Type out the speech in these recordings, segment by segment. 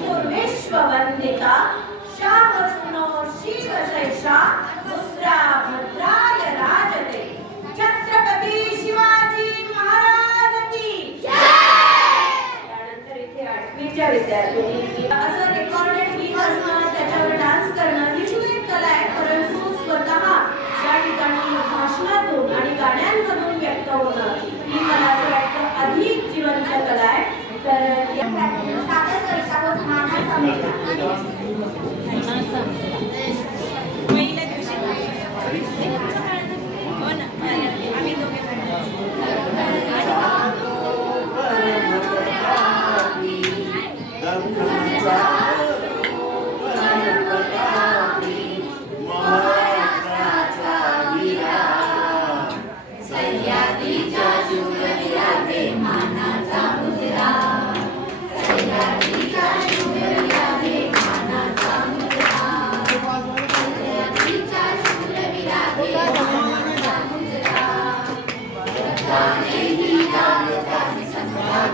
विश्ववंदिता शाहस्नो शिवशैषा मुद्रा भद्राय राजते छत्रपती शिवाजी महाराज की जय। त्यानंतर इथे 8वीच्या विद्यार्थ्यांनी असं रेकॉर्डेड गीत असणं, त्याच्यावर डान्स करणं ही सुद्धा एक कला आहे, परंतु स्वतः त्या ठिकाणी भाषणातून आणि गाण्यांमधून व्यक्त होणं ही मला असं वाटतं अधिक जिवंत कला आहे। तर या सादर करीत आहोत मानव पहिल्या दिवशी हो ना आम्ही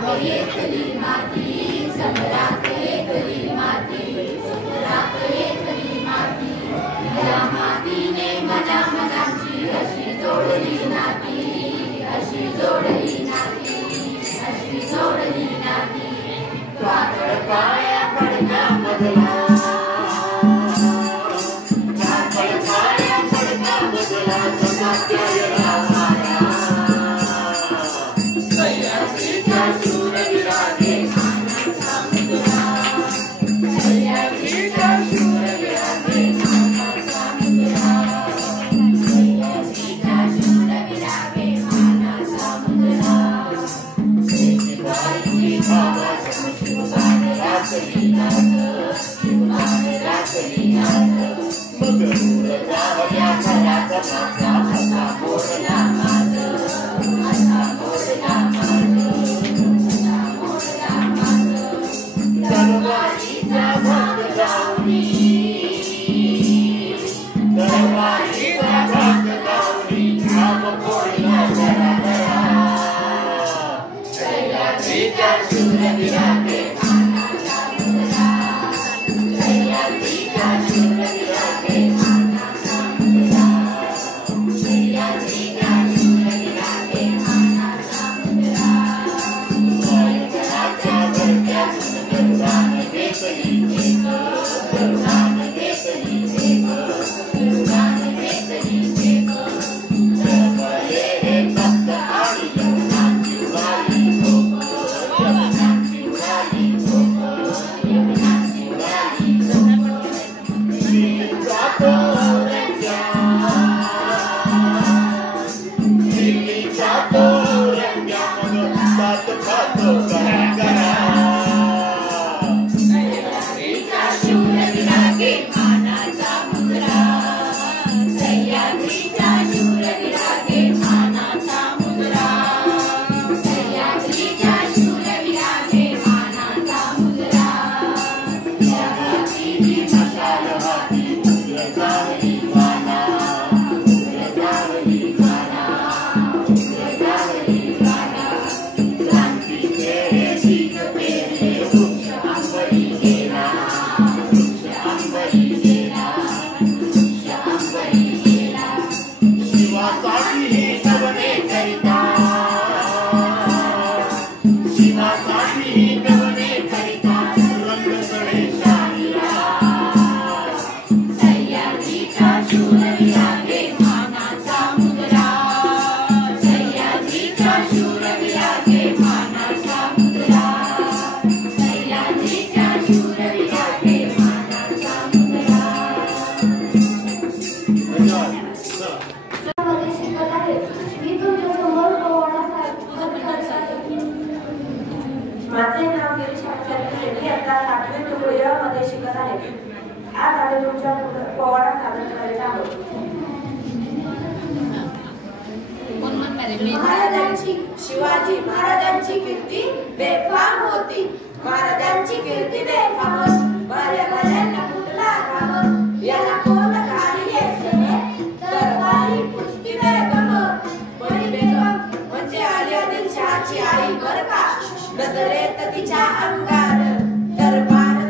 दोघे शिवाजी महाराजांची कीर्ती बेफाम होती, महाराजांची कीर्ती बेफाम, बऱ्या बऱ्यांना कुठला काम याला कोण काढले सने तरवारी पुस्ती बेगम, बडी बेगम म्हणजे आली आदिलशाहाची आई बरं का, नजरेत तिच्या अंगार दरबार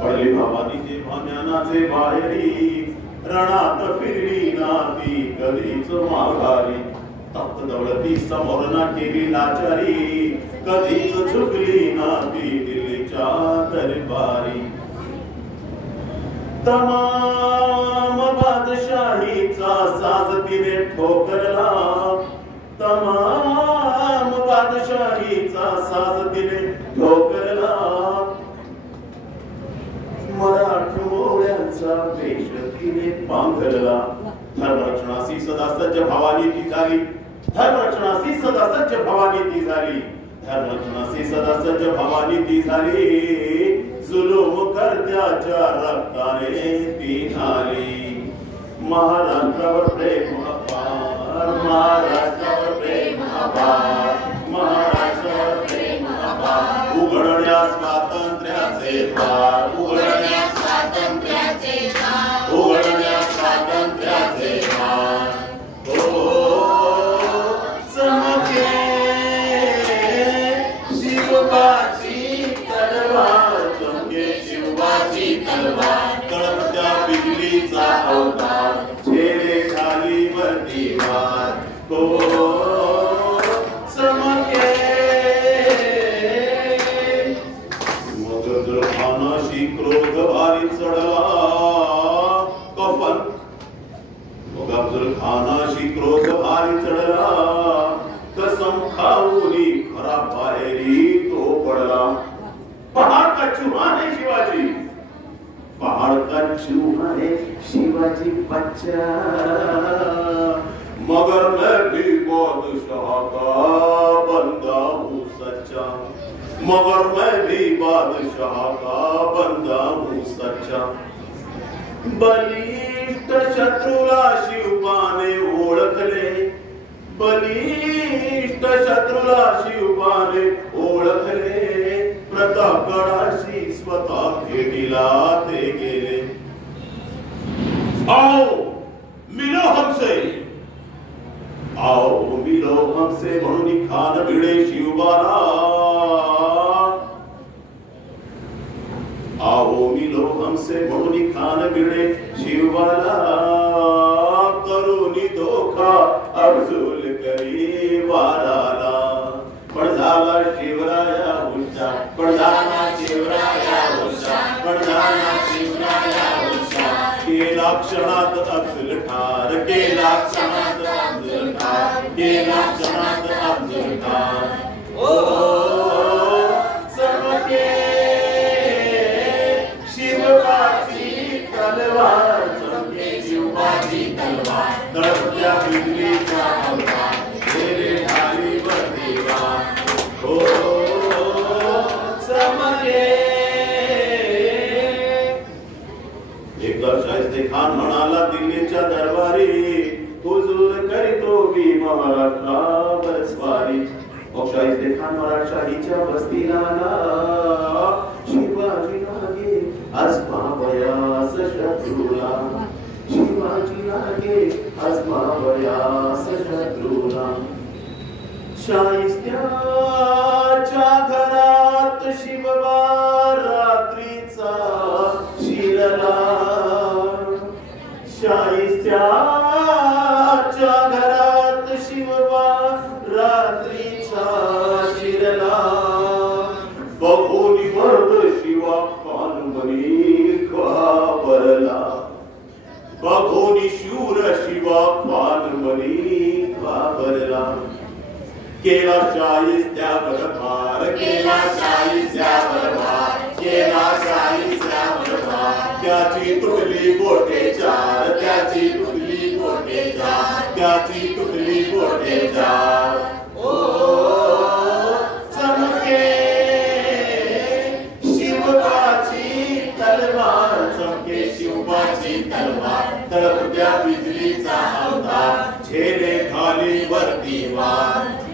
पडली भवानी जेव्हा ज्ञानाचे बाहेरी रणात फिरली नाती कधीच माघारी तप्त दौलती समोर ना केली लाचारी कधीच झुकली नाती दिल्लीच्या दरबारी तमाम बादशाहीचा साज तिने ठोकरला तमाम बादशाहीचा साज तिने ठोकरला मराठमोळ्यांचा वेश तिने पांघरला धर्मरक्षणासी सदा सज्ज भवानी ती झाली धर्मरक्षणासी सदा सज्ज भवानी ती झाली धर्मरक्षणासी सदा सज्ज भवानी ती झाली जुलूम करत्याच्या रक्ताने ती झाली महाराष्ट्रावर प्रेम अपार महाराष्ट्रावर प्रेम अपार महाराष्ट्रावर प्रेम अपार उघडण्या स्वातंत्र्याचे द्वार उघडण्या स्वातंत्र्याचे द्वार उघडण्या स्वातंत्र्याचे द्वार चमके शिवबाची तलवार चमके शिवबाची तलवार तळपत्या बिजलीचा अवतार छेले खाली वरती वार चमके मग खानाशी क्रोध भारी चढला कफन मग अफजल खानाशी क्रोध भारी चढला कसम खाऊनी खरा बाहेरी तो पडला पहाड़ का चूहा है शिवाजी पहाड़ का चूहा है शिवाजी बच्चा मगर मैं भी बादशाह का बंदा हूँ सच्चा मगर मैं भी बादशाह का बंदा हूँ सच्चा बलिष्ठ शत्रुला शिवबाने ओळखले बलिष्ठ शत्रुला शिवबाने ओळखले प्रतापगडाशी स्वतः भेटीला ते गेले आओ मिलो हमसे म्हणून खान भिडे शिवबाला आओ मिलो हमसे म्हणून खान भिडे शिवबाला करूनी धोका अफजूल करी वाराला पण झाला शिवराया हुशार पण झाला शिवराया हुशार पण झाला शिवराया हुशार केला क्षणात अफजूल ठार केला क्षणात अफजूल ठार केला क्षणात अफजूल ठार चमके शिवबाची तलवार चमके शिवबाची तलवार तळपत्या बिजलीचा अवतार तेरे ढाली वरती वार चमके एकदा शाहिस्ते खान म्हणाला दिल्लीच्या दरबारी हुजूर करीतो मी महाराष्ट्रावर स्वारी मग शाहिस्ते खान मराठशाहीच्या बस्तीला आला शिवाजी लागे आजमावयास शत्रूला शिवाजी लागे आजमावयास शत्रूला शाहिस्त्याच्या घरात शिवबा रात्रीचा शिरला शाहिस्त्याच्या घरात शिवबा रात्रीचा शिरला बघून मर्द शिवा पानमनी घाबरला बघून शूर शिवा पानमनी घाबरला केला शाहिस्त्यावर भार केला शाहिस्त्यावर भार केला शाहिस्त्यावर भार त्याची तुटली बोटे चार त्याची तुटली बोटे चार त्याची तुटली बोटे चार चमके शिवबाची तलवार चमके शिवबाची तलवार तळपत्या बिजलीचा अवतार छेले खाली वरती वार